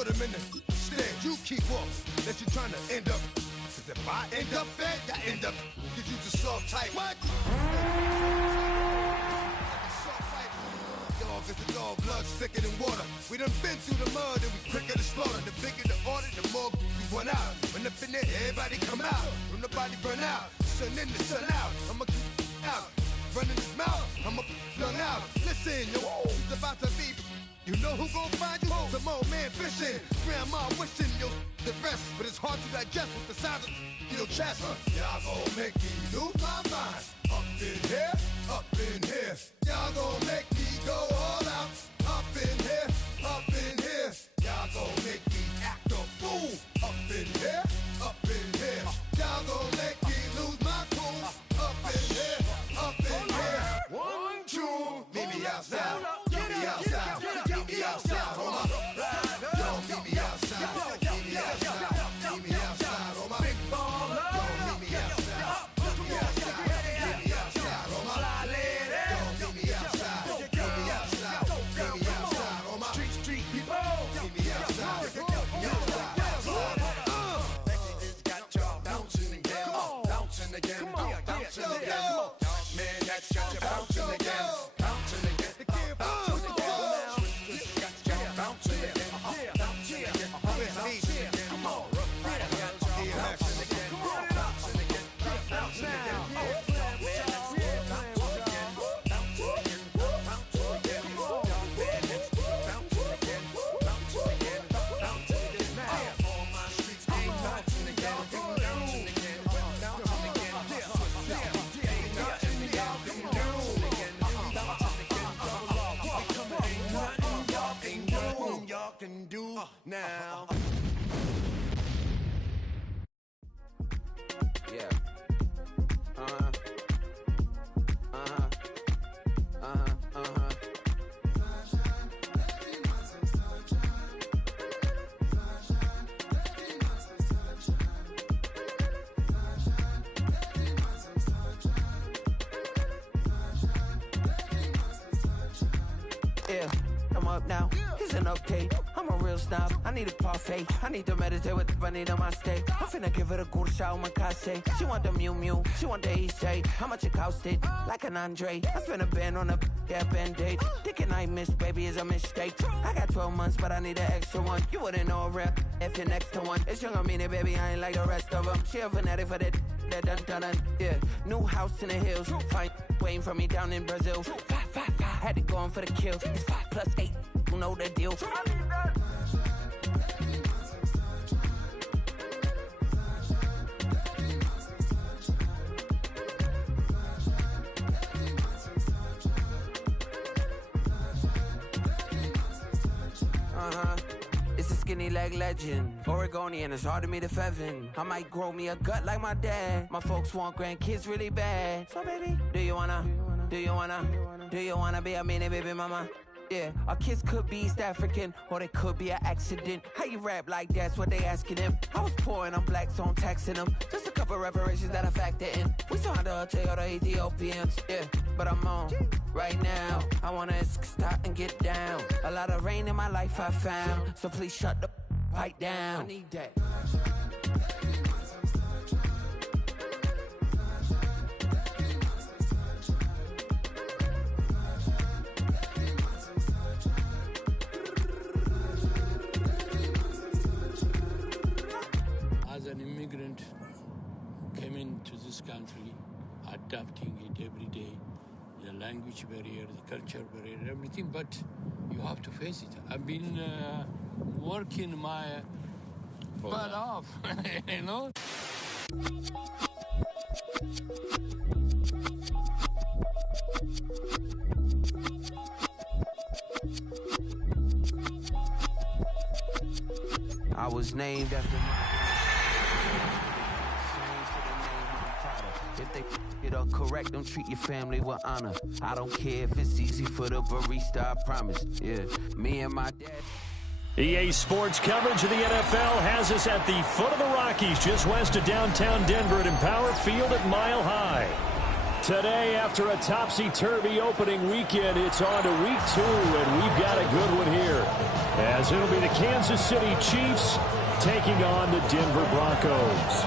put him in the stand. You keep up, that you trying to end up. Cause if I end up fed, I end up. Cause you just soft type. What? Dog is a dog, blood thicker than water. We done been through the mud and we quicker to slaughter. The bigger the order, the more we run out. When up in there, everybody come out. When the body burn out, sun in the sun out. I'ma keep out. Running his mouth, I'ma run out. Listen, yo, it's about to be. You know who gon' find you? Some old man fishing. Grandma wishing you the best, but it's hard to digest with the sound of your chest. Y'all gon' make me lose my mind. Up in here, up in here. Y'all gon' make me go all out. Up in here, up in here. Y'all gon' make me act a fool. Up in here, up in here. Y'all gon' make me lose my cool. Up in here, up in here. 1, 2, meet me outside. Meet me outside. Meet me outside, hold my. Yo, meet me outside. Meet me outside. Meet me outside, hold my. Big baller. Yo, meet me outside. Meet me outside. Meet me outside, hold my. Yo, meet me outside. Meet me outside. Meet me outside, hold my. Street people. Meet me outside. Meet me outside. It's got y'all bouncing again. Bouncing again. Bouncing again. Man, that's got you bouncing again. Bouncing again. Can do now. Yeah. Yeah, I'm up now. Isn't okay. I'm a real snob. I need a parfait. I need to meditate with the bunny on my stay. I'm finna give her a good shot on my case. She want the Mew Mew. She want the EJ. How much it costed? Like an Andre. I spent a band on a band-aid. Thinking I missed, baby, is a mistake. I got 12 months, but I need an extra one. You wouldn't know a rep if you're next to one. It's young, I mean it, baby. I ain't like the rest of them. She a fanatic for that dun. Yeah, new house in the hills. Fine, waiting for me down in Brazil. 5. Had to go on for the kill. It's 5 + 8. You know the deal. It's a skinny leg legend. Oregonian, it's hard to meet a Fevin. I might grow me a gut like my dad. My folks want grandkids really bad. So baby, do you wanna be a mini baby mama? Yeah, our kids could be East African, or they could be an accident. How you rap like that's what they asking him. I was poor and I'm black, so I'm taxing them. Just a couple reparations that I factor in. We saw the Toyota Ethiopians, yeah, but I'm on right now. I wanna stop and get down. A lot of rain in my life I found, so please shut the pipe down. I need that. As an immigrant, came into this country, adapting it every day, the language barrier, the culture barrier, everything, but you have to face it. I've been working my butt off, you know? I was named after my... If they it up correct, don't treat your family with honor. I don't care if it's easy for the barista, I promise. Yeah, me and my dad. EA Sports coverage of the NFL has us at the foot of the Rockies, just west of downtown Denver at Empower Field at Mile High. Today, after a topsy-turvy opening weekend, it's on to week 2, and we've got a good one here, as it'll be the Kansas City Chiefs taking on the Denver Broncos.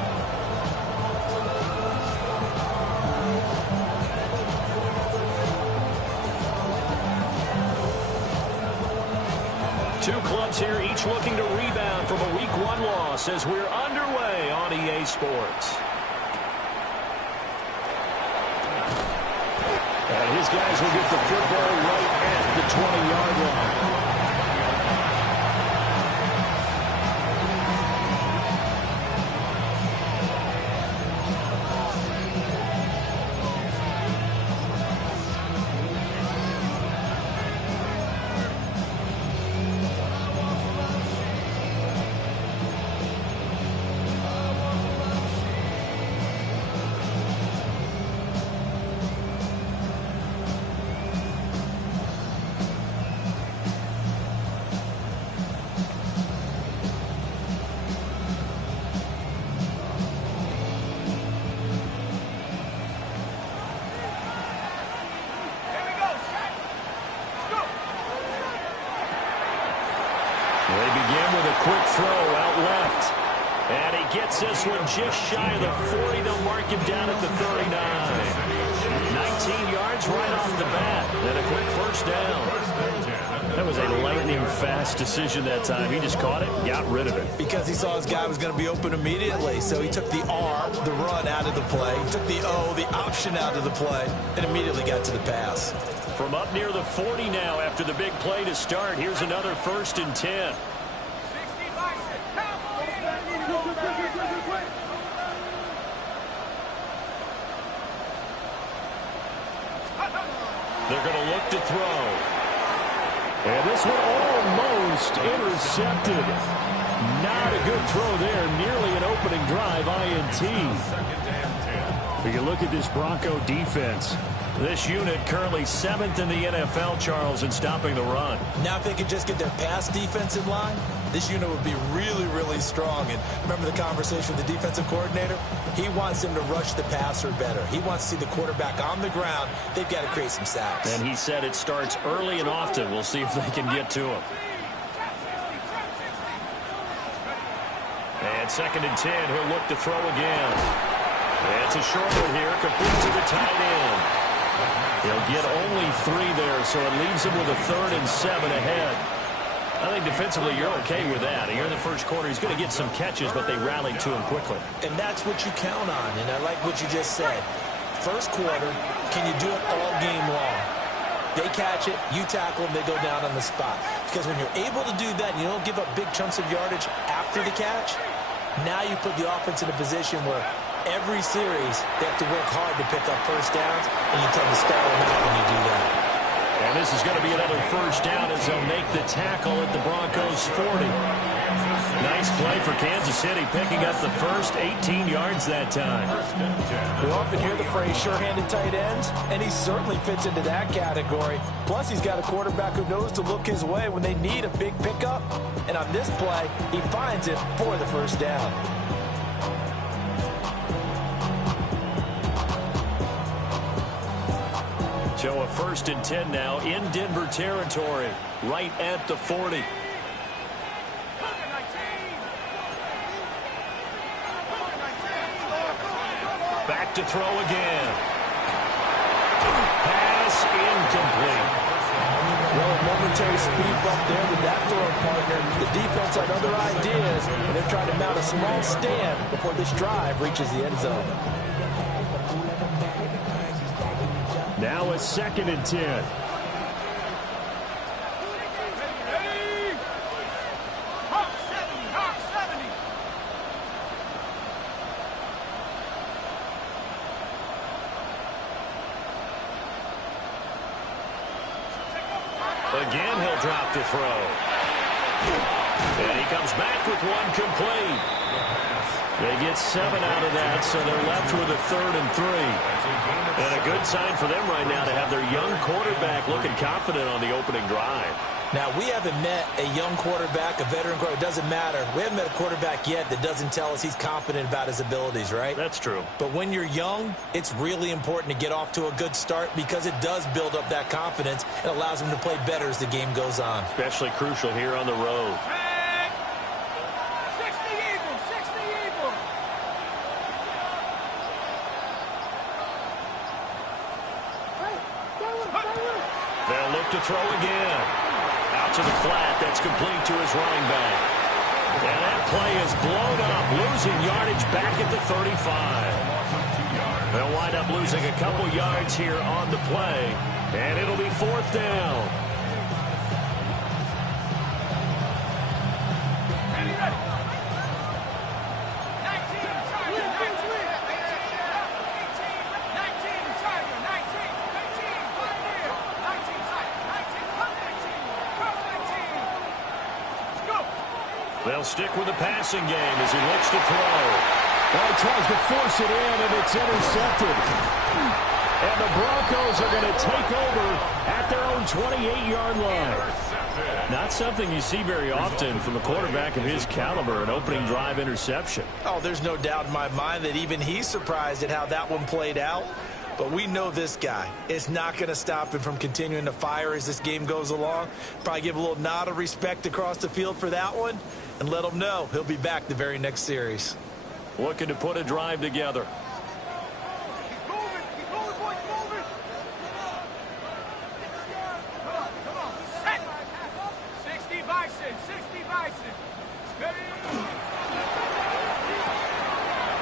Two clubs here, each looking to rebound from a Week 1 loss as we're underway on EA Sports. And his guys will get the football right at the 20-yard line. They begin with a quick throw out left. And he gets this one just shy of the 40. They'll mark him down at the 39. 19 yards right off the bat. And a quick first down. That was a lightning-fast decision that time. He just caught it and got rid of it. Because he saw his guy was going to be open immediately. So he took the R, the run, out of the play. He took the O, the option, out of the play, and immediately got to the pass. From up near the 40 now after the big play to start, here's another 1st and 10. They're going to look to throw. And this one almost intercepted. Not a good throw there. Nearly an opening drive, INT. But you look at this Bronco defense. This unit currently 7th in the NFL, Charles, in stopping the run. Now if they could just get their pass defense in line, this unit would be really, really strong. And remember the conversation with the defensive coordinator? He wants them to rush the passer better. He wants to see the quarterback on the ground. They've got to create some sacks. And he said it starts early and often. We'll see if they can get to him. And 2nd and 10, he'll look to throw again. It's a short one here, complete to the tight end. He'll get only 3 there, so it leaves him with a 3rd and 7 ahead. I think defensively you're okay with that. Here in the first quarter, he's going to get some catches, but they rallied to him quickly. And that's what you count on, and I like what you just said. First quarter, can you do it all game long? They catch it, you tackle them, they go down on the spot. Because when you're able to do that and you don't give up big chunks of yardage after the catch, now you put the offense in a position where every series they have to work hard to pick up first downs, and you tend to stall them out when you do that. And this is going to be another first down as they'll make the tackle at the Broncos' 40. Nice play for Kansas City, picking up the first 18 yards that time. We often hear the phrase sure-handed tight ends, and he certainly fits into that category. Plus, he's got a quarterback who knows to look his way when they need a big pickup. And on this play, he finds it for the first down. So a 1st and 10 now in Denver territory, right at the 40. Back to throw again. Pass incomplete. Well, a momentary speed bump there with that throwing partner. The defense had other ideas, and they're trying to mount a small stand before this drive reaches the end zone. Now a 2nd and 10. Again, he'll drop the throw. And he comes back with one complete. They get 7 out of that, so they're left with a 3rd and 3. And a good sign for them right now to have their young quarterback looking confident on the opening drive. Now, we haven't met a young quarterback, a veteran quarterback. It doesn't matter. We haven't met a quarterback yet that doesn't tell us he's confident about his abilities, right? That's true. But when you're young, it's really important to get off to a good start because it does build up that confidence and allows him to play better as the game goes on. Especially crucial here on the road. They'll look to throw again. Out to the flat. That's complete to his running back. And that play is blown up, losing yardage back at the 35. They'll wind up losing a couple yards here on the play, and it'll be 4th down. They'll stick with the passing game as he looks to throw. Well, he tries to force it in, and it's intercepted. And the Broncos are going to take over at their own 28-yard line. Not something you see very often from a quarterback of his caliber, an opening drive interception. Oh, there's no doubt in my mind that even he's surprised at how that one played out. But we know this guy is not going to stop him from continuing to fire as this game goes along. Probably give a little nod of respect across the field for that one and let him know he'll be back the very next series. Looking to put a drive together.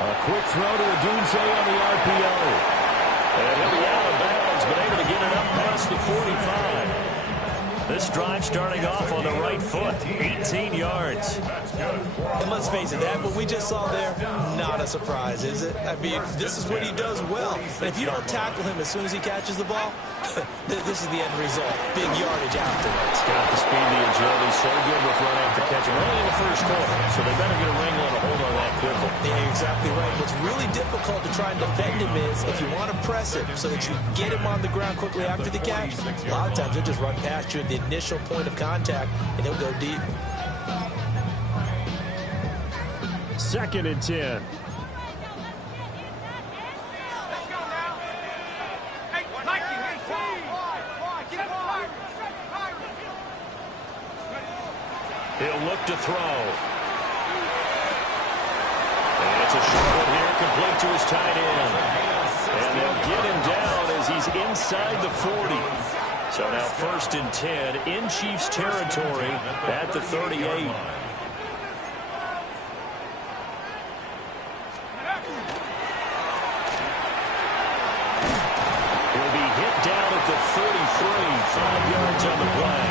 A quick throw to Odunze on the RPO. And he'll be out of bounds, but able to get it up past the 45. This drive starting off on the right foot, 18 yards. And let's face it, that what we just saw there, not a surprise, is it? I mean, this is what he does well. And if you don't tackle him as soon as he catches the ball, this is the end result. Big yardage afterwards. Got the speed, the agility, so good with run after catch. Early in the first quarter, so they better get a wrangle and a hold on that quickly. Yeah, exactly right. What's really difficult to try and defend him is if you want to press him so that you get him on the ground quickly after the catch, a lot of times he'll just run past you at the initial point of contact, and he'll go deep. 2nd and 10. He'll look to throw. And it's a short one here, complete to his tight end. And they'll get him down as he's inside the 40. So now 1st and 10 in Chiefs territory at the 38. He'll be hit down at the 43, 5 yards on the play.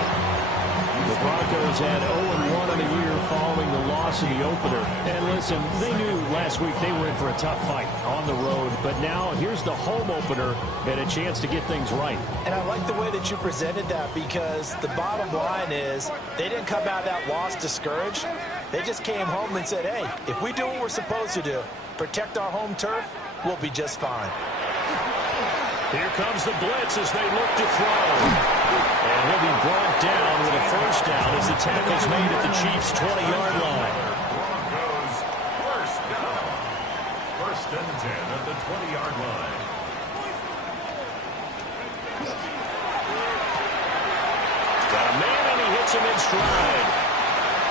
The Broncos had 0-1 in the year following the loss in the opener. And listen, they knew last week they were in for a tough fight on the road. But now here's the home opener and a chance to get things right. And I like the way that you presented that because the bottom line is they didn't come out of that loss discouraged. They just came home and said, hey, if we do what we're supposed to do, protect our home turf, we'll be just fine. Here comes the blitz as they look to throw. And he'll be brought down with a 1st down as the tackle's made at the Chiefs' 20-yard line. Broncos 1st down. 1st and 10 at the 20-yard line. Got a man and he hits him in stride.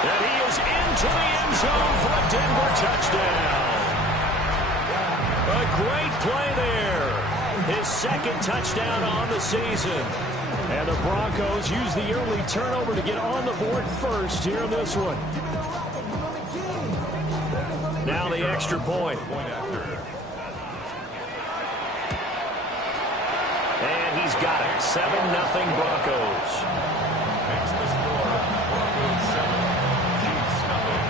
And he is into the end zone for a Denver touchdown. A great play there. His 2nd touchdown on the season. And the Broncos use the early turnover to get on the board first here in this one. Now the extra point. And he's got it. 7-0 Broncos. Makes the score. Broncos 7, Chiefs nothing.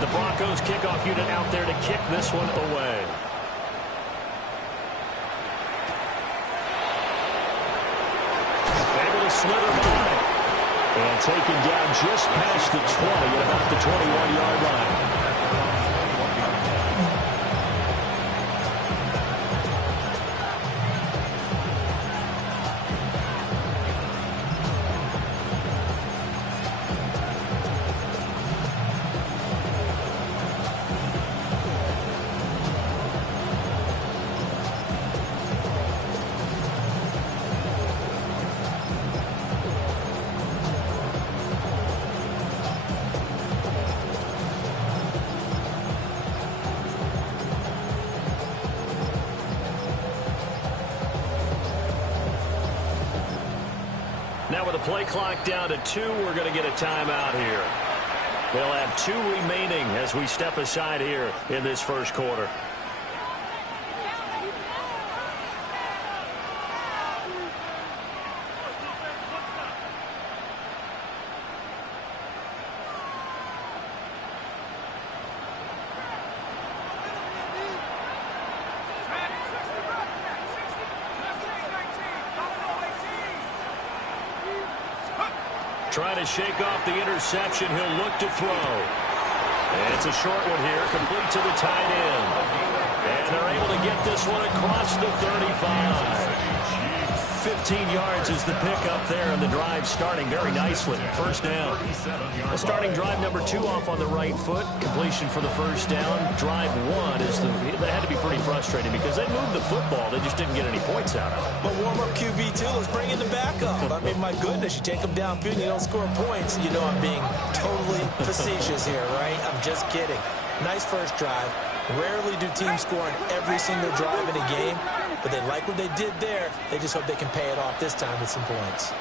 The Broncos kickoff unit out there to kick this one away. Slither by. And taken down just past the 20 at about the 21-yard line. with the play clock down to 2, we're going to get a timeout here. They'll have 2 remaining as we step aside here in this first quarter. Trying to shake off the interception. He'll look to throw. And it's a short one here, complete to the tight end. And they're able to get this one across the 35. 15 yards is the pickup there, and the drive starting very nicely. First down. Well, starting drive number 2 off on the right foot. Completion for the first down. Drive 1 is that had to be pretty frustrating because they moved the football. They just didn't get any points out of it. But warm-up QB, too. Let's bring in the backup. I mean, my goodness, you take them downfield and you don't score points. You know I'm being totally facetious here, right? I'm just kidding. Nice first drive. Rarely do teams score on every single drive in a game, but they like what they did there. They just hope they can pay it off this time with some points.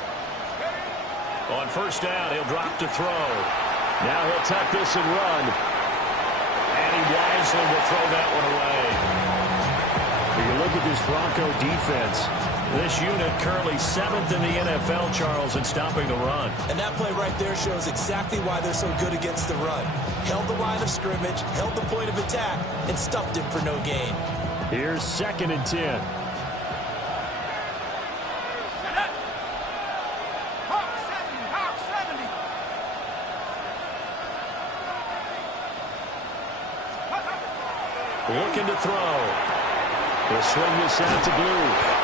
On first down, he'll drop to throw. Now he'll tuck this and run. And he wisely will throw that one away. When you look at this Bronco defense, this unit currently 7th in the NFL, Charles, in stopping the run. And that play right there shows exactly why they're so good against the run. Held the line of scrimmage, held the point of attack, and stuffed him for no gain. here's 2nd and 10. Looking to throw. He'll swing this out to Blue.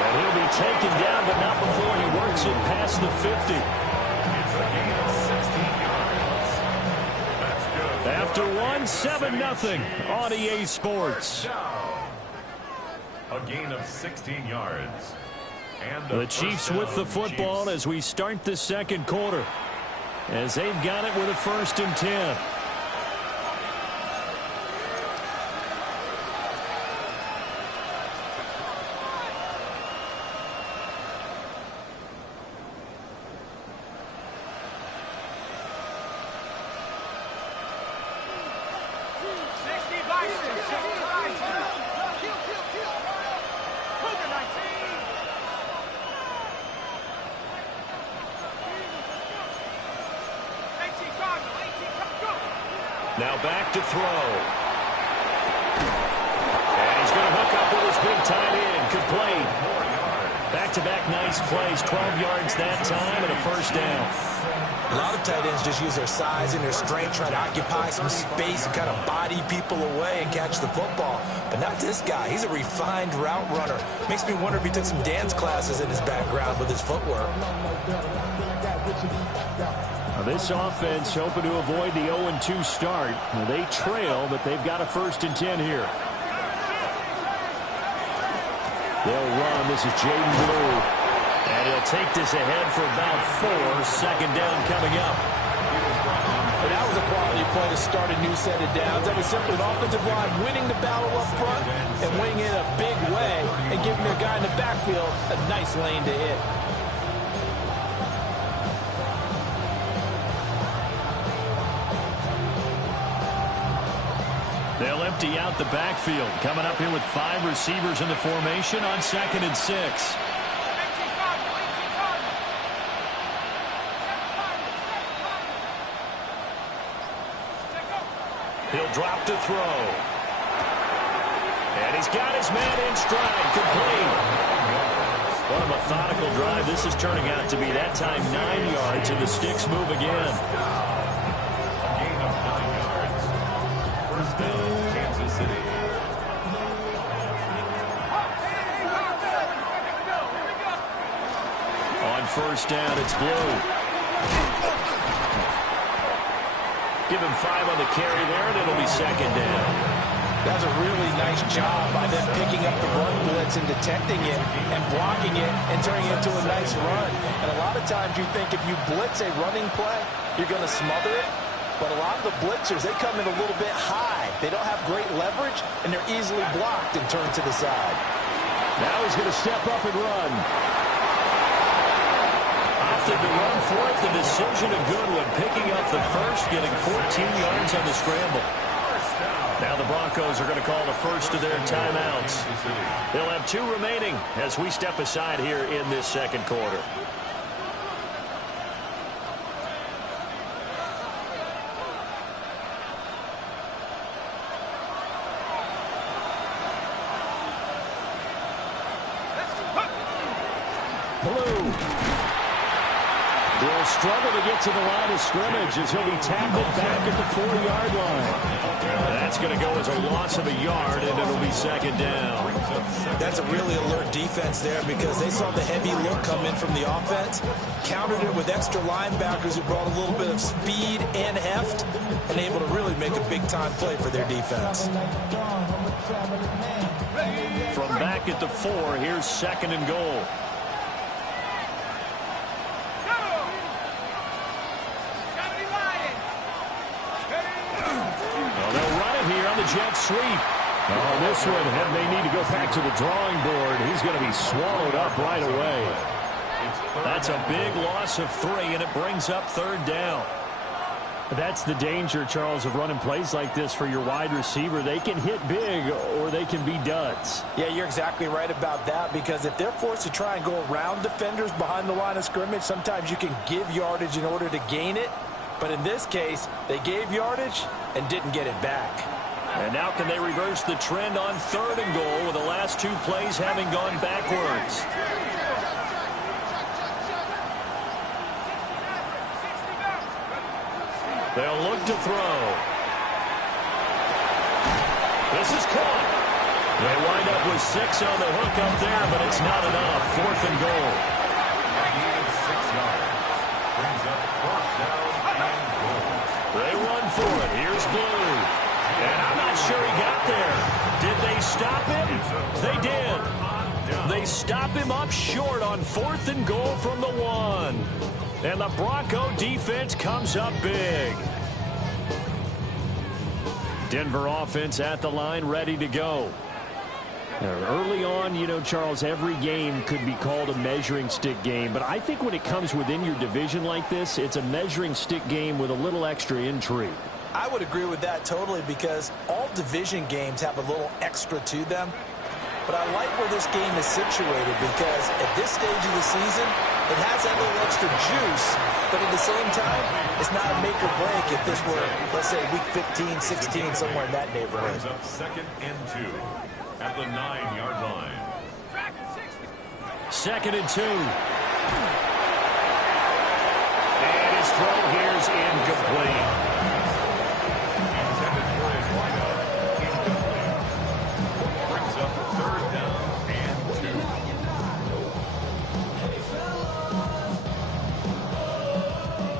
And he'll be taken down, but not before he works it past the 50. It's a gain of 16 yards. That's good. After 1-7-0 on EA Sports. A gain of 16 yards. And The Chiefs with the football as we start the second quarter, as they've got it with a 1st and 10. Now back to throw. And he's going to hook up with his big tight end. Complete. Back-to-back nice plays. 12 yards that time and a 1st down. A lot of tight ends just use their size and their strength, try to occupy some space and kind of body people away and catch the football. But not this guy. He's a refined route runner. Makes me wonder if he took some dance classes in his background with his footwork. This offense hoping to avoid the 0-2 start. They trail, but they've got a 1st and 10 here. They'll run. This is Jaden Blue. And he'll take this ahead for about 4. 2nd down coming up. But that was a quality play to start a new set of downs. That was simply an offensive line winning the battle up front and winning in a big way and giving their guy in the backfield a nice lane to hit. They'll empty out the backfield. Coming up here with 5 receivers in the formation on 2nd and 6. He'll drop to throw. And he's got his man in stride. Complete. What a methodical drive this is turning out to be. That time 9 yards, and the sticks move again. gain of 9 yards. 1st down, Kansas City. On 1st down, it's Blue. Give him 5 on the carry there, and it'll be 2nd down. That's a really nice job by them picking up the run blitz and detecting it and blocking it and turning it into a nice run. And a lot of times you think if you blitz a running play, you're going to smother it. But a lot of the blitzers, they come in a little bit high. They don't have great leverage, and they're easily blocked and turned to the side. Now he's going to step up and run. opted to run for it. The decision a good one, picking up the first, getting 14 yards on the scramble. Now the Broncos are going to call the first of their timeouts. They'll have 2 remaining as we step aside here in this second quarter. Blue will struggle to get to the line of scrimmage as he'll be tackled back at the 4-yard line. That's going to go as a loss of a yard, and it'll be second down. That's a really alert defense there because they saw the heavy look come in from the offense, countered it with extra linebackers who brought a little bit of speed and heft, and able to really make a big-time play for their defense. From back at the 4, here's second and goal. Jet sweep. On this one, and they need to go back to the drawing board. He's going to be swallowed up right away. That's a big loss of 3, and it brings up third down. That's the danger, Charles, of running plays like this for your wide receiver. They can hit big, or they can be duds. Yeah, you're exactly right about that, because if they're forced to try and go around defenders behind the line of scrimmage, sometimes you can give yardage in order to gain it. But in this case, they gave yardage and didn't get it back. And now can they reverse the trend on third and goal with the last 2 plays having gone backwards? They'll look to throw. This is caught. They wind up with 6 on the hook up there, but it's not enough. 4th and goal. 6 yards. Brings up 4th down and goal. They run for it. Here's Blue. And I'm not sure he got there. Did they stop him? They did. They stop him up short on 4th and goal from the 1. And the Bronco defense comes up big. Denver offense at the line, ready to go. Early on, you know, Charles, every game could be called a measuring stick game. But I think when it comes within your division like this, it's a measuring stick game with a little extra intrigue. I would agree with that totally, because all division games have a little extra to them. But I like where this game is situated, because at this stage of the season, it has that little extra juice. But at the same time, it's not a make or break if this were, let's say, week 15, 16, somewhere in that neighborhood. Brings up 2nd and 2 at the 9-yard line. 2nd and 2. And his throw here's incomplete.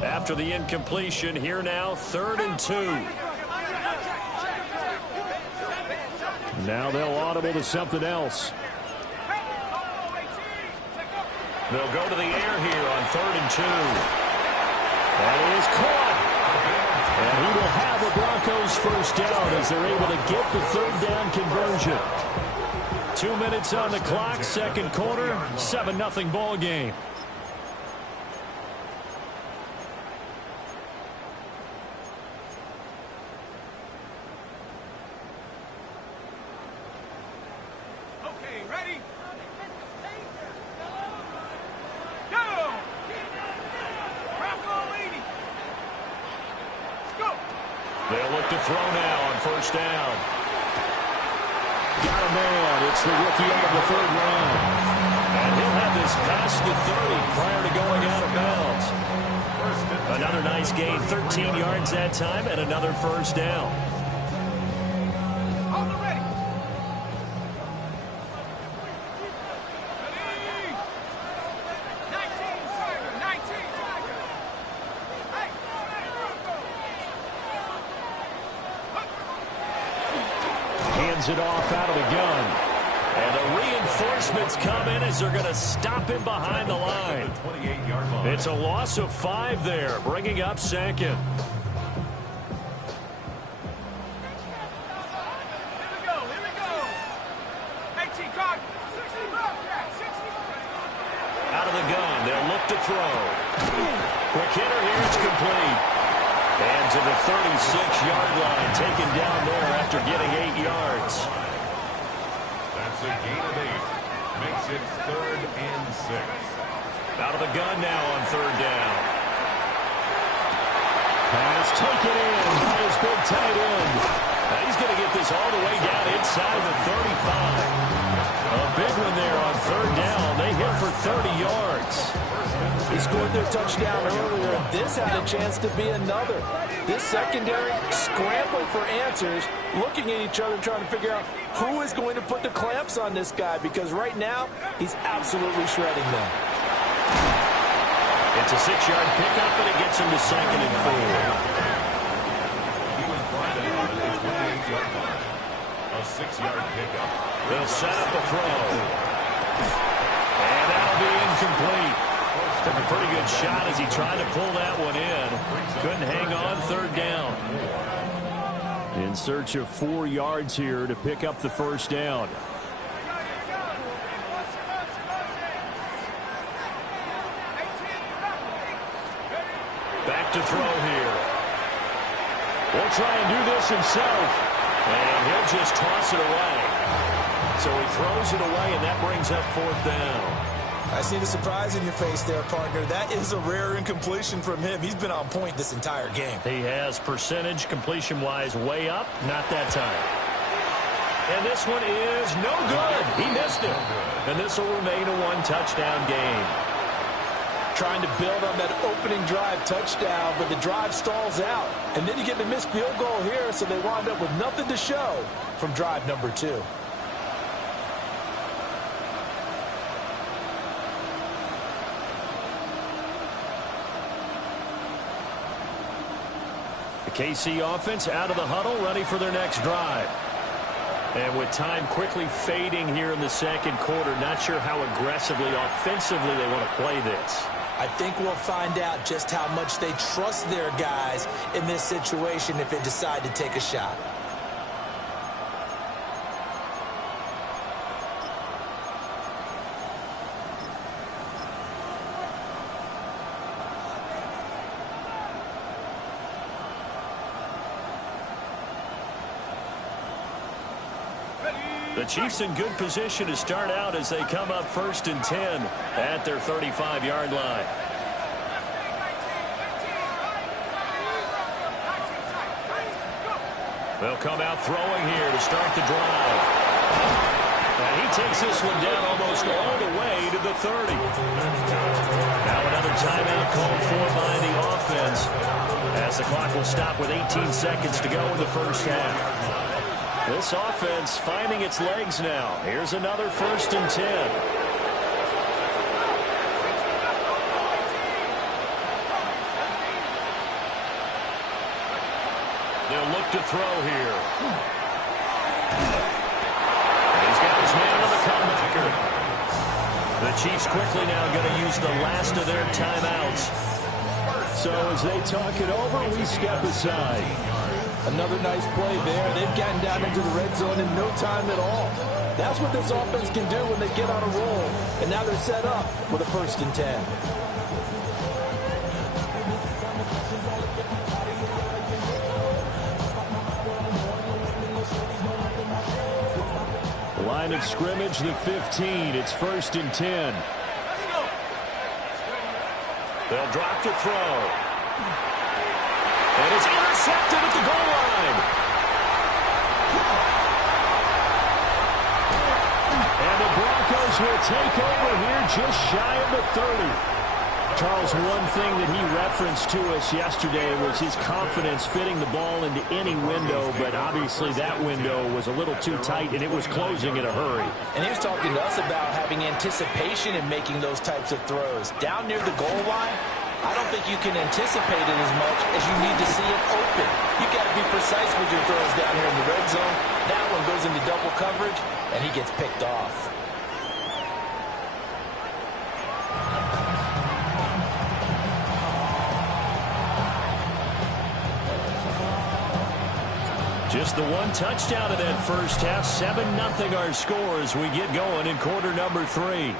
After the incompletion, here now, 3rd and 2. Now they'll audible to something else. They'll go to the air here on 3rd and 2. That is caught. And he will have the Broncos first down as they're able to get the 3rd down conversion. 2 minutes on the clock, second quarter, 7-0 ball game. They'll look to throw now on first down. Got a man. It's the rookie out of the 3rd round. And he'll have this past the 30 prior to going out of bounds. Another nice gain, 13 yards that time, and another first down. Hands it off out of the gun. And the reinforcements come in as they're going to stop him behind the line. It's a loss of 5 there, bringing up 2nd. Out of the gun, they'll look to throw. Quick hitter here, it's complete. And to the 36-yard line, taken down there after getting 8 yards. That's a gain of 8. Makes it 3rd and 6. Out of the gun now on 3rd down. Pass taken in by his big tight end. Now he's going to get this all the way down inside the 35. A big one there on 3rd down. They hit for 30 yards. He scored their touchdown earlier, and this had a chance to be another. This secondary scrambled for answers, looking at each other, trying to figure out who is going to put the clamps on this guy, because right now, he's absolutely shredding them. It's a 6-yard pickup, and it gets him to 2nd and 4. He was brought down at the 28-yard line. A 6-yard pickup. They'll set up a throw. And that'll be incomplete. Took a pretty good shot as he tried to pull that one in. Couldn't hang on 3rd down. In search of 4 yards here to pick up the 1st down. Back to throw here. Will try and do this himself. And he'll just toss it away. So he throws it away, and that brings up 4th down. I see the surprise in your face there, partner. That is a rare incompletion from him. He's been on point this entire game. He has percentage completion-wise way up. Not that time. And this one is no good. He missed it. And this will remain a 1-touchdown game. Trying to build on that opening drive touchdown, but the drive stalls out. And then you get the missed field goal here, so they wound up with nothing to show from drive number 2. The KC offense out of the huddle, ready for their next drive. And with time quickly fading here in the 2nd quarter, not sure how aggressively, offensively they want to play this. I think we'll find out just how much they trust their guys in this situation if they decide to take a shot. The Chiefs in good position to start out as they come up 1st and 10 at their 35-yard line. They'll come out throwing here to start the drive. And he takes this one down almost all the way to the 30. Now another timeout called for by the offense as the clock will stop with 18 seconds to go in the 1st half. This offense finding its legs now. Here's another 1st and 10. They'll look to throw here. And he's got his man on the comebacker. The Chiefs quickly now going to use the last of their timeouts. So as they talk it over, we step aside. Another nice play there. They've gotten down into the red zone in no time at all. That's what this offense can do when they get on a roll. And now they're set up with a 1st and 10. Line of scrimmage, the 15. It's 1st and 10. They'll drop to throw. And it's intercepted at the goal line. And the Broncos will take over here just shy of the 30. Charles, one thing that he referenced to us yesterday was his confidence fitting the ball into any window, but obviously that window was a little too tight, and it was closing in a hurry. And he was talking to us about having anticipation in making those types of throws. Down near the goal line, I don't think you can anticipate it as much as you need to see it open. You got to be precise with your throws down here in the red zone. That one goes into double coverage, and he gets picked off. Just the one touchdown in that first half. 7-0 our score as we get going in quarter number 3.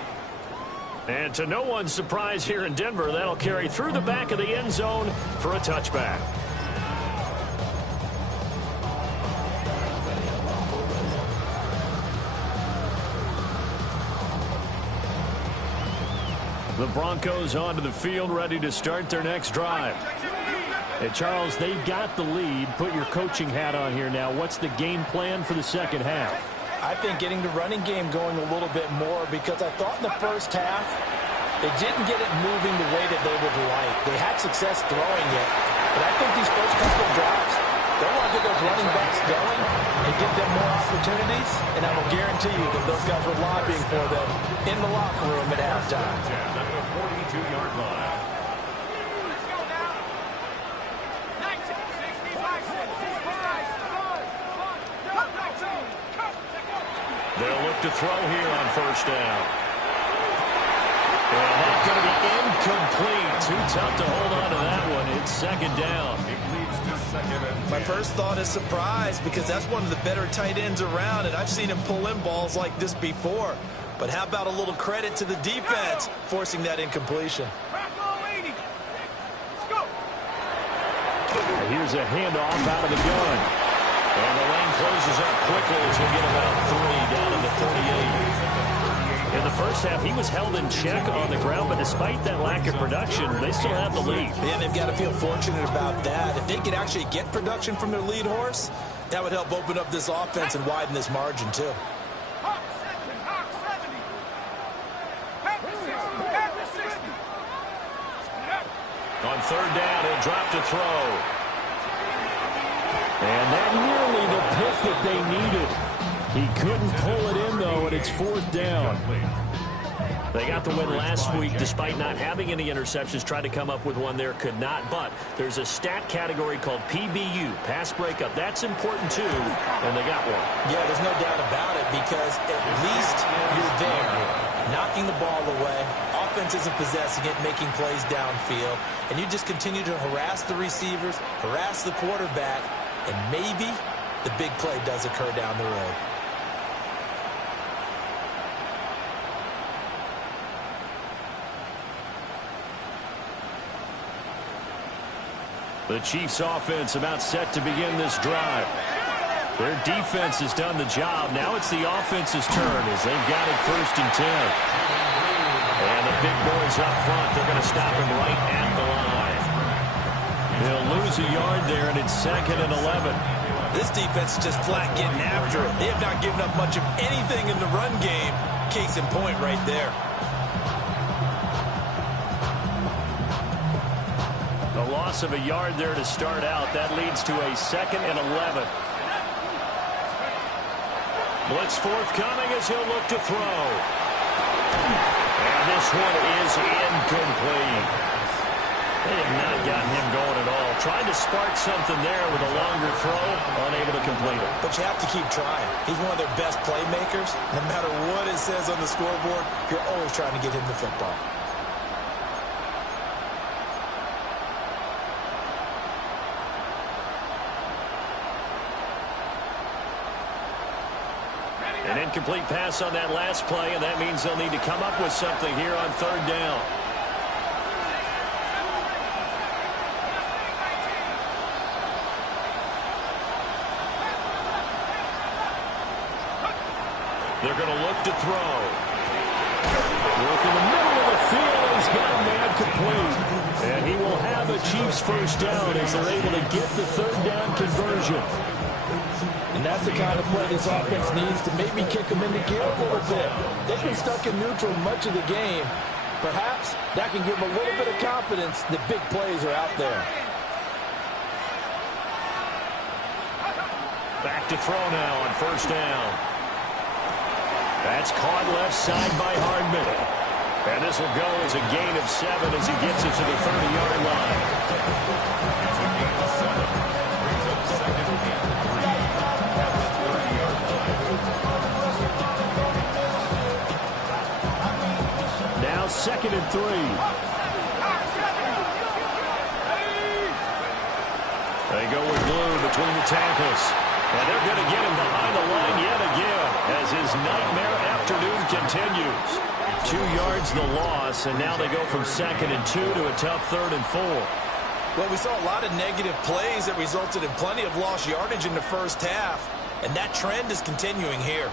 And to no one's surprise here in Denver, that'll carry through the back of the end zone for a touchback. The Broncos onto the field, ready to start their next drive. Hey, Charles, they got the lead. Put your coaching hat on here now. What's the game plan for the second half? I think getting the running game going a little bit more, because I thought in the first half they didn't get it moving the way that they would like. They had success throwing it, but I think these first couple of drives, they want to get those running backs going and give them more opportunities, and I will guarantee you that those guys were lobbying for them in the locker room at halftime. At the 42-yard line. They'll look to throw here on first down. And that's going to be incomplete. Too tough to hold on to that one. It's second down. It leads to second and 10. My first thought is surprise, because that's one of the better tight ends around, and I've seen him pull in balls like this before. But how about a little credit to the defense forcing that incompletion? Here's a handoff out of the gun. And the lane closes up quickly as we get about 3 down to the 38. In the first half, he was held in check on the ground, but despite that lack of production, they still have the lead. And they've got to feel fortunate about that. If they could actually get production from their lead horse, that would help open up this offense and widen this margin too. On third down, he'll drop to throw. And that nearly the pick that they needed. He couldn't pull it in, though, and it's fourth down. They got the win last week despite not having any interceptions. Tried to come up with one there, could not. But there's a stat category called PBU, pass breakup. That's important, too, and they got one. Yeah, there's no doubt about it, because at least you're there, knocking the ball away. Offense isn't possessing it, making plays downfield. And you just continue to harass the receivers, harass the quarterback, and maybe the big play does occur down the road. The Chiefs offense about set to begin this drive. Their defense has done the job. Now it's the offense's turn as they've got it first and 10. And the big boys up front, they're going to stop him right at the line. They'll lose a yard there, and it's second and 11. This defense is just flat getting after it. They have not given up much of anything in the run game. Case in point right there. The loss of a yard there to start out. That leads to a second and 11. Blitz forthcoming as he'll look to throw. And this one is incomplete. They have not gotten him going at all. Trying to spark something there with a longer throw, unable to complete it. But you have to keep trying. He's one of their best playmakers. No matter what it says on the scoreboard, you're always trying to get him the football. An incomplete pass on that last play, and that means they'll need to come up with something here on third down. They're going to look to throw. Work in the middle of the field, and he's got a man complete. And he will have a Chiefs first down as they're able to get the third down conversion. And that's the kind of play this offense needs to maybe kick them into gear a little bit. They've been stuck in neutral much of the game. Perhaps that can give them a little bit of confidence that big plays are out there. Back to throw now on first down. That's caught left side by Hardman. And this will go as a gain of 7 as he gets it to the 30-yard line. It's a gain of 7. Brings up second and 3 at the 30-yard line. Now second and 3. They go with glue between the tackles. And they're going to get him behind the line yet again as his nightmare afternoon continues. 2 yards the loss, and now they go from 2nd and 2 to a tough 3rd and 4. Well, we saw a lot of negative plays that resulted in plenty of lost yardage in the first half, and that trend is continuing here.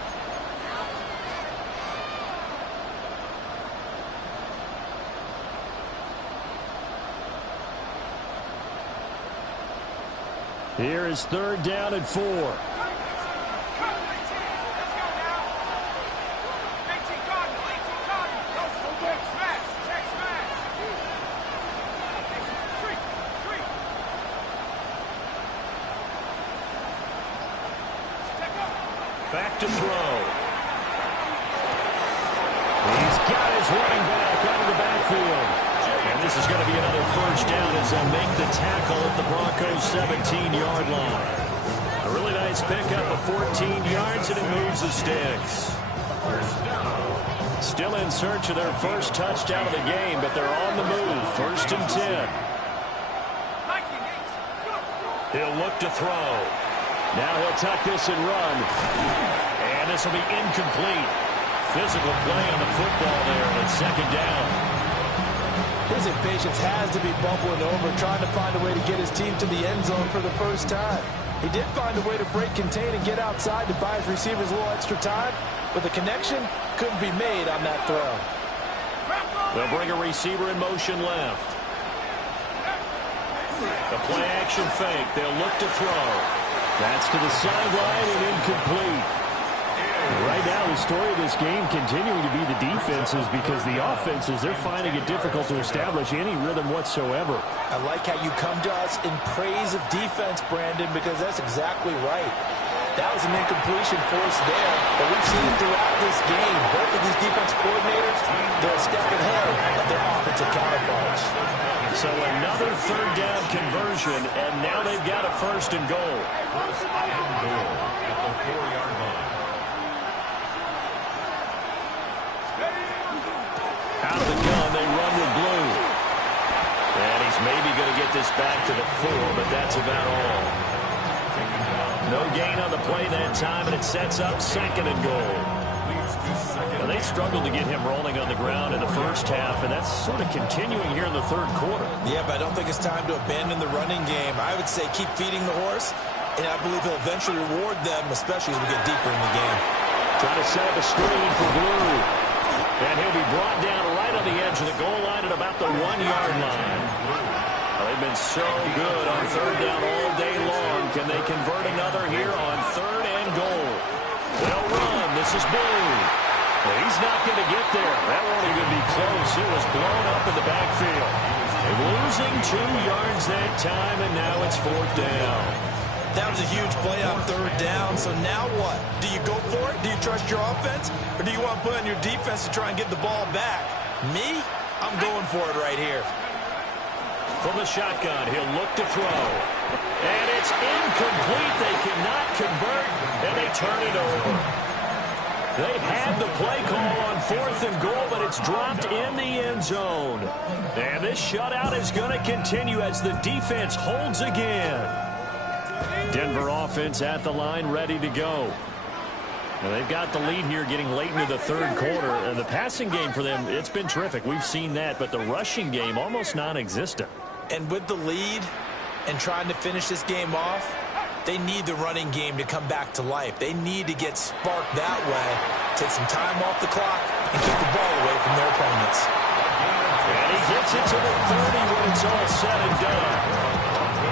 Here is 3rd down and 4. Back to throw. He's got his running back out of the backfield. And this is going to be another 1st down as they'll make the tackle at the Broncos' 17-yard line. A really nice pickup of 14 yards, and it moves the sticks. Still in search of their first touchdown of the game, but they're on the move. 1st and 10. He'll look to throw. Now he'll tuck this and run. And this will be incomplete. Physical play on the football there, and it's 2nd down. His impatience has to be bubbling over, trying to find a way to get his team to the end zone for the first time. He did find a way to break contain and get outside to buy his receivers a little extra time, but the connection couldn't be made on that throw. They'll bring a receiver in motion left. The play-action fake. They'll look to throw. That's to the sideline and incomplete. Right now, the story of this game continuing to be the defenses, because the offenses, they're finding it difficult to establish any rhythm whatsoever. I like how you come to us in praise of defense, Brandon, because that's exactly right. That was an incompletion forced there, but we've seen it throughout this game. Both of these defense coordinators, they're a step ahead of their offensive counterparts. So another 3rd down conversion, and now they've got a 1st and goal. 1st and goal at the 4-yard line. Out of the gun, they run with Blue. And he's maybe going to get this back to the 4, but that's about all. No gain on the play that time, and it sets up 2nd and goal. Now, they struggled to get him rolling on the ground in the first half, and that's sort of continuing here in the 3rd quarter. Yeah, but I don't think it's time to abandon the running game. I would say keep feeding the horse, and I believe he'll eventually reward them, especially as we get deeper in the game. Trying to set up a screen for Blue. And he'll be brought down right on the edge of the goal line at about the 1-yard line. They've been so good on 3rd down all day long. Can they convert another here on 3rd and goal? They'll run. This is Blue. Well, he's not going to get there. That won't even be close. It was blown up in the backfield. Losing 2 yards that time, and now it's 4th down. That was a huge play on 3rd down, so now what? Do you go for it? Do you trust your offense? Or do you want to put on your defense to try and get the ball back? Me? I'm going for it right here. From the shotgun, he'll look to throw. And it's incomplete. They cannot convert, and they turn it over. They had the play call on 4th and goal, but it's dropped in the end zone. And this shutout is going to continue as the defense holds again. Denver offense at the line, ready to go. Now they've got the lead here getting late into the 3rd quarter. And the passing game for them, it's been terrific. We've seen that, but the rushing game almost non-existent. And with the lead and trying to finish this game off, they need the running game to come back to life. They need to get sparked that way, take some time off the clock, and keep the ball away from their opponents. And he gets it to the 30 when it's all said and done.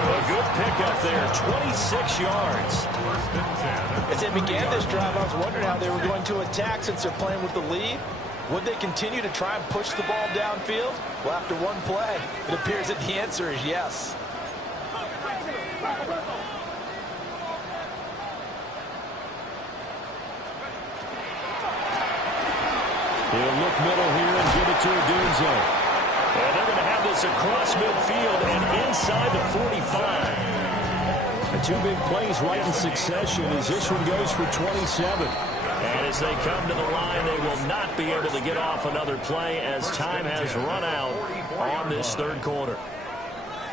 A good pickup there, 26 yards. As they began this drive, I was wondering how they were going to attack since they're playing with the lead. Would they continue to try and push the ball downfield? Well, after one play, it appears that the answer is yes. He'll look middle here and give it to Odunze. And they're going to have this across midfield and inside the 45. And 2 big plays right in succession as this one goes for 27. And as they come to the line, they will not be able to get off another play as time has run out on this 3rd quarter.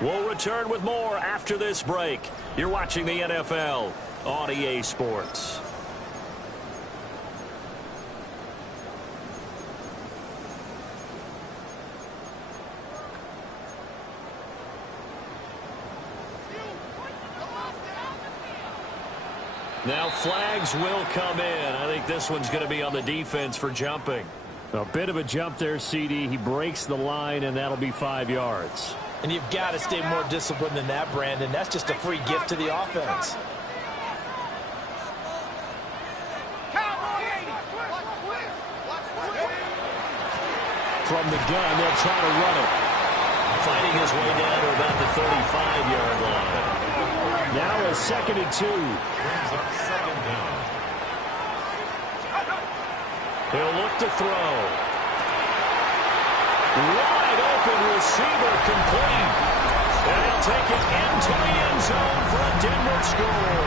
We'll return with more after this break. You're watching the NFL on EA Sports. Now flags will come in. I think this one's going to be on the defense for jumping. A bit of a jump there, CD. He breaks the line, and that'll be 5 yards. And you've got to stay more disciplined than that, Brandon. That's just a free gift to the offense. From the gun, they'll try to run it. Fighting his way down to about the 35-yard line. Now a 2nd and 2. Brings up second down. He'll look to throw. Wide open receiver complete. And he'll take it into the end zone for a Denver score.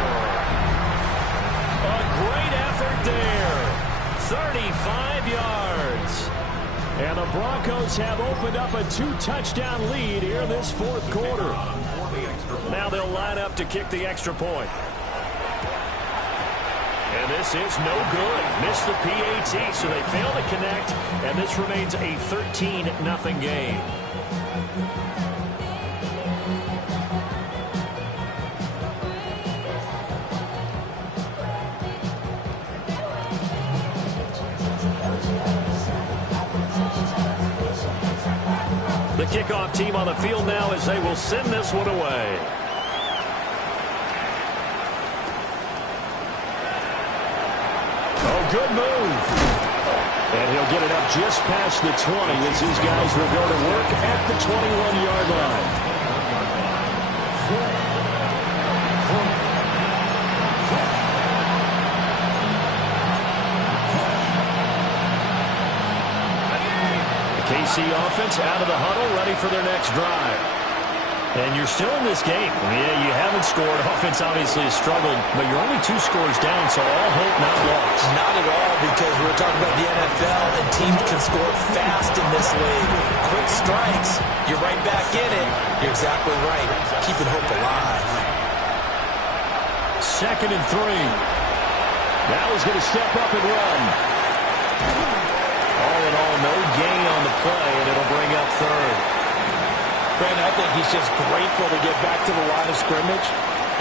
A great effort there. 35 yards. And the Broncos have opened up a 2-touchdown lead here in this 4th quarter. Now they'll line up to kick the extra point. And this is no good. Missed the PAT, so they fail to connect. And this remains a 13-0 game. The kickoff team on the field now as they will send this one away. Oh, good move. And he'll get it up just past the 20 as these guys will go to work at the 21-yard line. KC offense out of the huddle, ready for their next drive. And you're still in this game. Yeah, you haven't scored. Offense obviously has struggled, but you're only 2 scores down, so all hope not lost. Not at all, because we're talking about the NFL, and teams can score fast in this league. Quick strikes, you're right back in it. You're exactly right. Keeping hope alive. 2nd and 3. Now he's going to step up and run. All in all, no gain on the play, and it'll bring up 3rd. Brandon, I think he's just grateful to get back to the line of scrimmage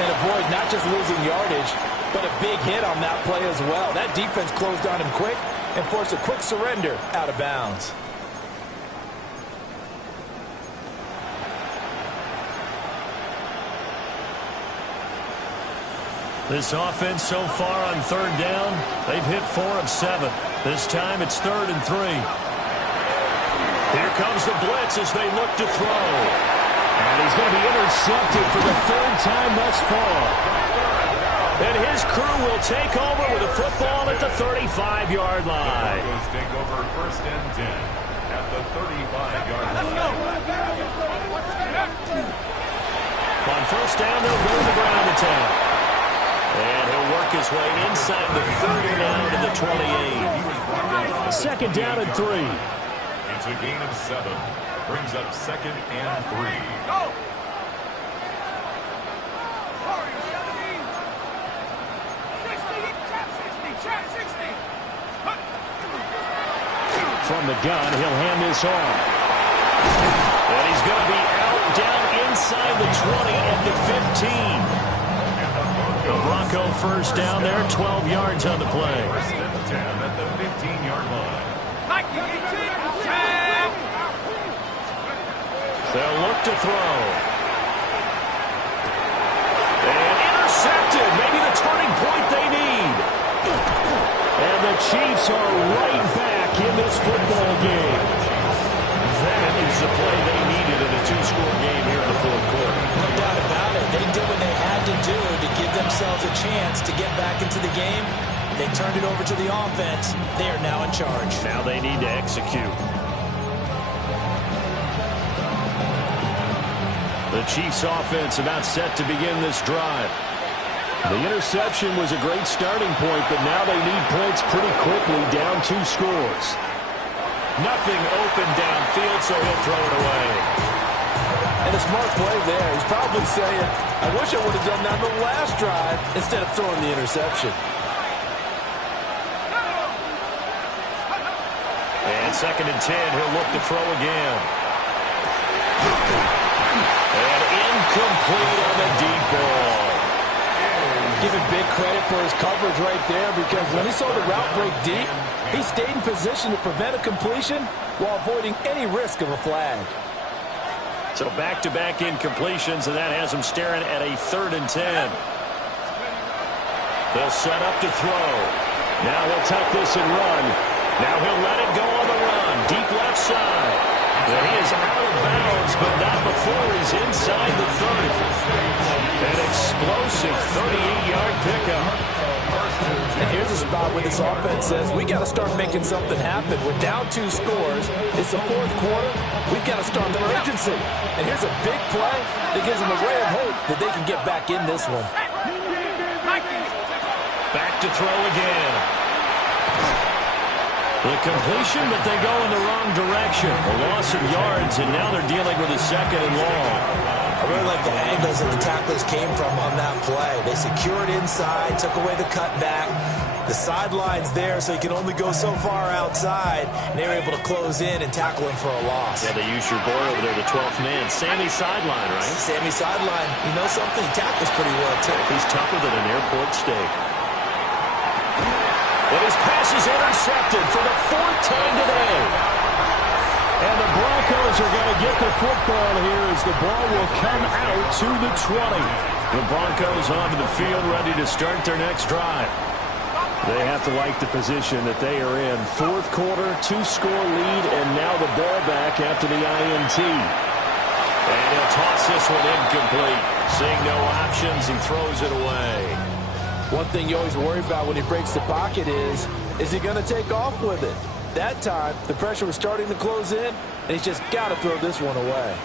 and avoid not just losing yardage, but a big hit on that play as well. That defense closed on him quick and forced a quick surrender out of bounds. This offense so far on 3rd down, they've hit 4 of 7. This time it's 3rd and 3. Here comes the blitz as they look to throw. And he's going to be intercepted for the 3rd time thus far. And his crew will take over with a football at the 35-yard line. The Broncos take over 1st and 10 at the 35-yard line. On 1st down, they'll go to the ground attack. And he'll work his way inside the 30 now to the 28. 2nd down and 3. It's a gain of 7. Brings up 2nd and 3. Go! From the gun, he'll hand this off. And he's going to be out down inside the 20 at the 15. The Bronco 1st down there, 12 yards on the play. 1st and 10 at the 15-yard line. They'll look to throw. And intercepted. Maybe the turning point they need. And the Chiefs are right back in this football game. That is the play they needed in a 2-score game here in the 4th quarter. No doubt about it. They did what they had to do to give themselves a chance to get back into the game. They turned it over to the offense. They are now in charge. Now they need to execute. The Chiefs offense about set to begin this drive. The interception was a great starting point, but now they need points pretty quickly, down 2 scores. Nothing open downfield, so he'll throw it away. And a smart play there. He's probably saying, I wish I would have done that on the last drive instead of throwing the interception. And 2nd and 10, he'll look to throw again. And incomplete on the deep ball. give him big credit for his coverage right there, because when he saw the route break deep, he stayed in position to prevent a completion while avoiding any risk of a flag. So back-to-back incompletions, and that has him staring at a 3rd and 10. They'll set up to throw. Now he'll tuck this and run. Now he'll let it go on the run. Deep left side. And he is out of bounds, but not before he's inside the 30. An explosive 38-yard pickup. And here's a spot where this offense says, we got to start making something happen. We're down 2 scores. It's the 4th quarter. We've got to start the urgency. And here's a big play that gives them a ray of hope that they can get back in this one. Back to throw again. The completion, but they go in the wrong direction. A loss of yards, and now they're dealing with a 2nd and long. I really like the angles that the tacklers came from on that play. They secured inside, took away the cutback. The sideline's there, so you can only go so far outside, and they were able to close in and tackle him for a loss. Yeah, they used your boy over there, the 12th man. Sammy sideline, right? Sammy sideline. You know something? He tackles pretty well, too. He's tougher than an airport steak. But his pass is intercepted for the 4th time today. And the Broncos are going to get the football here as the ball will come out to the 20. The Broncos onto the field ready to start their next drive. They have to like the position that they are in. 4th quarter, 2-score lead, and now the ball back after the INT. And he'll toss this one incomplete. Seeing no options, he throws it away. One thing you always worry about when he breaks the pocket is he going to take off with it? That time, the pressure was starting to close in, and he's just got to throw this one away.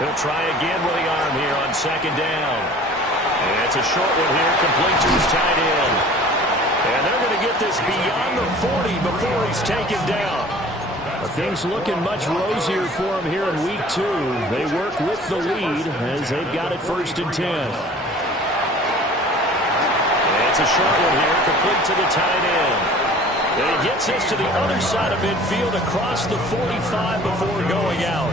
He'll try again with the arm here on 2nd down. And it's a short one here, complete to his tight end. And they're going to get this beyond the 40 before he's taken down. Things looking much rosier for him here in week 2. They work with the lead as they've got it 1st and 10. And it's a short one here, complete to the tight end. And he gets this to the other side of midfield across the 45 before going out.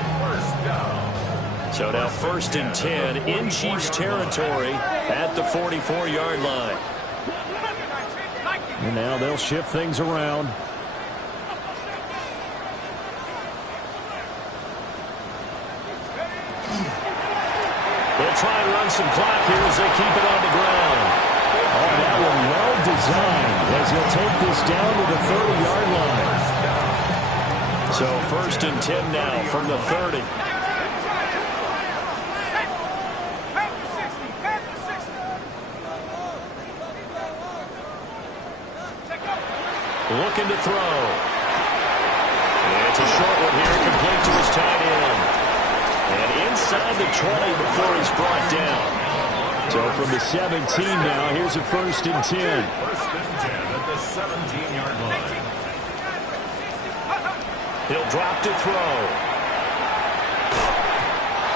So now 1st and 10 in Chiefs territory at the 44-yard line. And now they'll shift things around. They'll try and run some clock here as they keep it on the ground. Oh, that one well designed as he'll take this down to the 30-yard line. So 1st and 10 now from the 30. Looking to throw. It's a short one here, complete to his tight end. And inside the 20 before he's brought down. So from the 17 now, here's a 1st and 10. 1st and 10 at the 17-yard line. He'll drop to throw.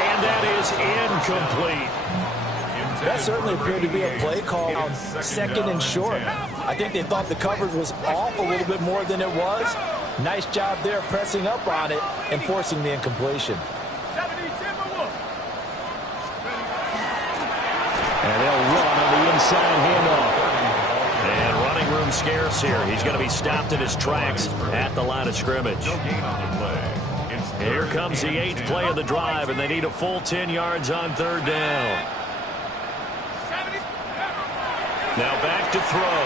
And that is incomplete. That certainly appeared to be a play call on 2nd and short. I think they thought the coverage was off a little bit more than it was. Nice job there pressing up on it and forcing the incompletion. And they'll run on the inside handoff. And running room scarce here. He's going to be stopped in his tracks at the line of scrimmage. Here comes the 8th play of the drive, and they need a full 10 yards on 3rd down. Now back to throw.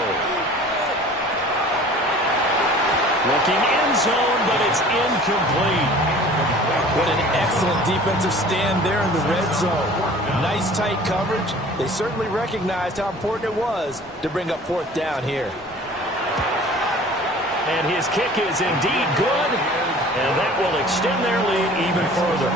Looking end zone, but it's incomplete. What an excellent defensive stand there in the red zone. Nice tight coverage. They certainly recognized how important it was to bring up 4th down here. And his kick is indeed good, and that will extend their lead even further.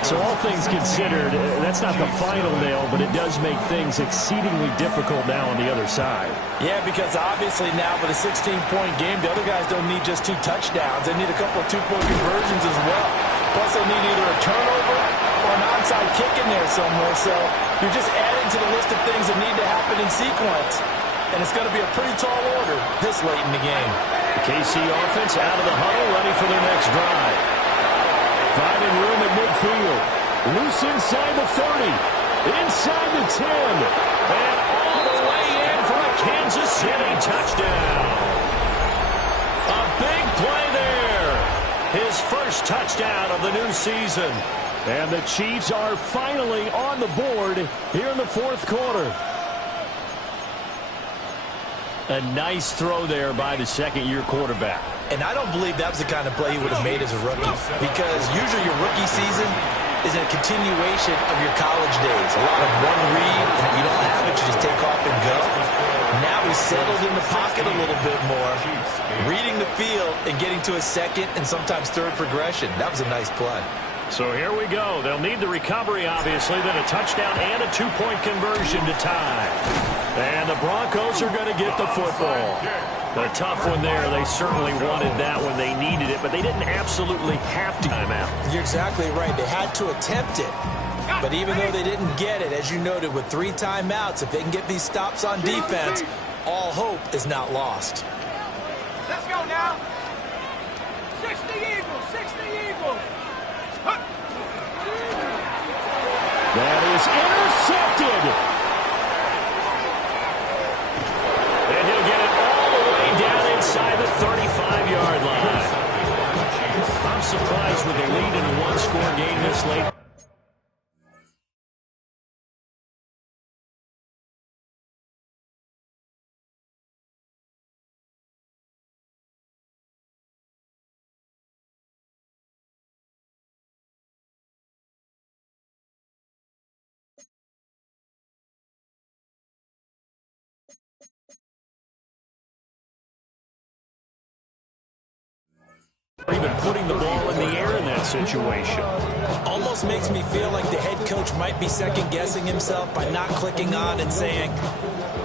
So all things considered, that's not the final nail, but it does make things exceedingly difficult now on the other side. Yeah, because obviously now with a 16-point game, the other guys don't need just 2 touchdowns. They need a couple of 2-point conversions as well. Plus, they need either a turnover or an onside kick in there somewhere. So you're just adding to the list of things that need to happen in sequence. and it's going to be a pretty tall order this late in the game. The KC offense out of the huddle, ready for their next drive. Finding room at midfield. Loose inside the 30. Inside the 10. And all the way in for a Kansas City touchdown. A big play there. His first touchdown of the new season. And the Chiefs are finally on the board here in the fourth quarter. A nice throw there by the second-year quarterback. And I don't believe that was the kind of play he would have made as a rookie, because usually your rookie season is a continuation of your college days. A lot of one read, and if you don't have it, you just take off and go. Now he's settled in the pocket a little bit more, reading the field and getting to a second and sometimes third progression. That was a nice play. So here we go. They'll need the recovery, obviously, then a touchdown and a two-point conversion to tie. And the Broncos are going to get the football. A tough one there. They certainly wanted that when they needed it, but they didn't absolutely have to time out. You're exactly right. They had to attempt it. But even though they didn't get it, as you noted, with 3 timeouts, if they can get these stops on defense, all hope is not lost. Let's go now. 60 Eagles, 60 Eagles. That is intercepted. And he'll get it all the way down inside the 35-yard line. I'm surprised with the lead in a one-score game this late. Even putting the ball in the air in that situation. Almost makes me feel like the head coach might be second-guessing himself by not clicking on and saying,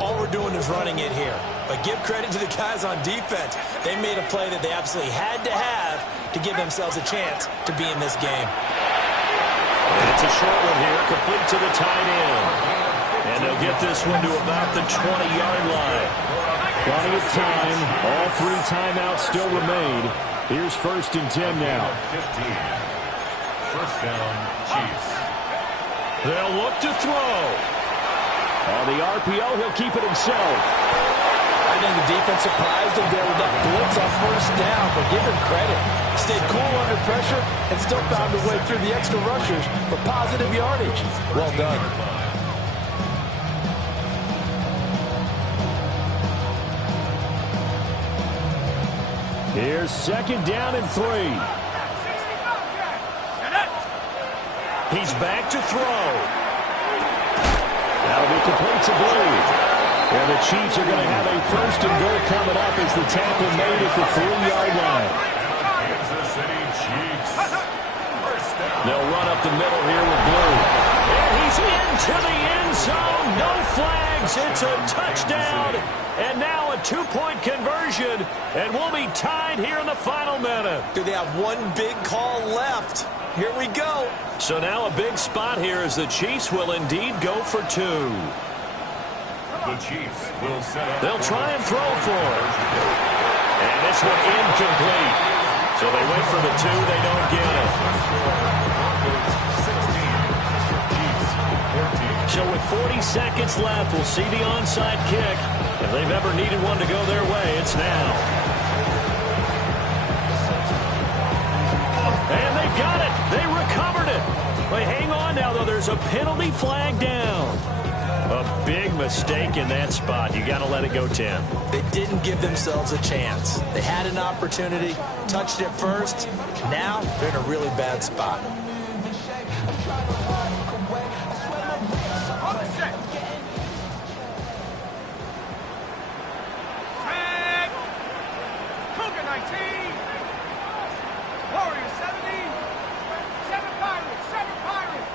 all we're doing is running it here. But give credit to the guys on defense. They made a play that they absolutely had to have to give themselves a chance to be in this game. And it's a short one here, complete to the tight end. And they'll get this one to about the 20-yard line. Plenty of time. All 3 timeouts still remain. Here's 1st and 10 now. 15. First down, Chiefs. They'll look to throw. On the RPO, he'll keep it himself. I think the defense surprised him there with that blitz on first down, but give him credit. Stayed cool under pressure and still found a way through the extra rushers for positive yardage. Well done. Here's 2nd down and 3. He's back to throw. That'll be complete to Blue. And the Chiefs are going to have a 1st and goal coming up as the tackle made at the 3-yard line. Kansas City Chiefs. First down. They'll run up the middle here with Blue. And he's into the end zone. No flags. It's a touchdown. And now a 2-point conversion. And we'll be tied here in the final minute. Do they have one big call left? Here we go. So now a big spot here as the Chiefs will indeed go for 2. The Chiefs will set up. They'll try and throw for it. And this one incomplete. So they went for the 2. They don't get it. 16. Chiefs 14. So with 40 seconds left, we'll see the onside kick. If they've ever needed one to go their way, it's now. And they've got it. They recovered it. But hang on now, though. There's a penalty flag down. A big mistake in that spot. You got to let it go 10. They didn't give themselves a chance. They had an opportunity, touched it first. Now they're in a really bad spot. Cougar 19. Warriors 70. 7 Pirates. 7 Pirates.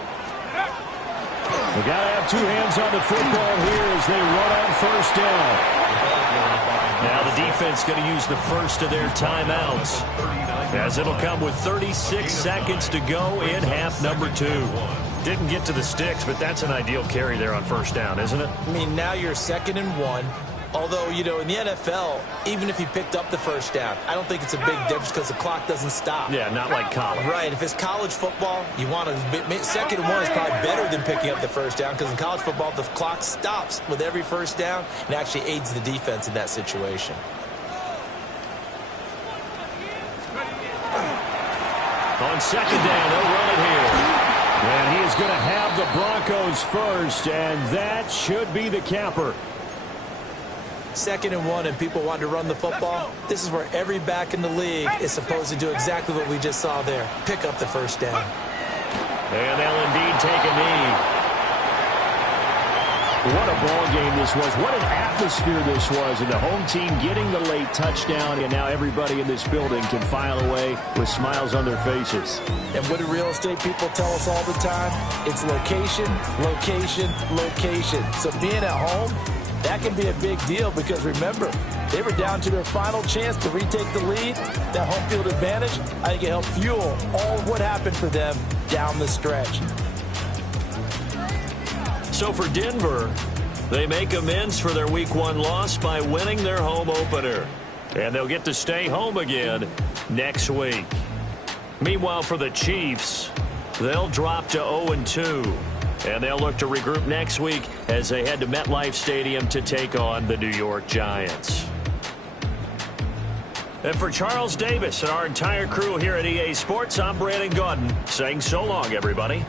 They got to have 2 hands on the football here as they run on 1st down. Now the defense going to use the first of their timeouts, as it'll come with 36 seconds to go in half number 2. Didn't get to the sticks, but that's an ideal carry there on 1st down, isn't it? I mean, now you're 2nd and 1. Although, you know, in the NFL, even if he picked up the first down, I don't think it's a big difference because the clock doesn't stop. Yeah, not like college. Right. If it's college football, you want to second and 1 is probably better than picking up the first down because in college football, the clock stops with every first down and actually aids the defense in that situation. On second down, they'll run it here. And he is going to have the Broncos first, and that should be the capper. Second and 1 and people want to run the football. This is where every back in the league is supposed to do exactly what we just saw there. Pick up the first down. And they'll indeed take a knee. What a ball game this was. What an atmosphere this was. And the home team getting the late touchdown. And now everybody in this building can file away with smiles on their faces. And what do real estate people tell us all the time? It's location, location, location. So being at home, that can be a big deal because remember, they were down to their final chance to retake the lead. That home field advantage, I think it helped fuel all of what happened for them down the stretch. So for Denver, they make amends for their Week 1 loss by winning their home opener. And they'll get to stay home again next week. Meanwhile, for the Chiefs, they'll drop to 0-2. And they'll look to regroup next week as they head to MetLife Stadium to take on the New York Giants. And for Charles Davis and our entire crew here at EA Sports, I'm Brandon Gaudin saying so long, everybody.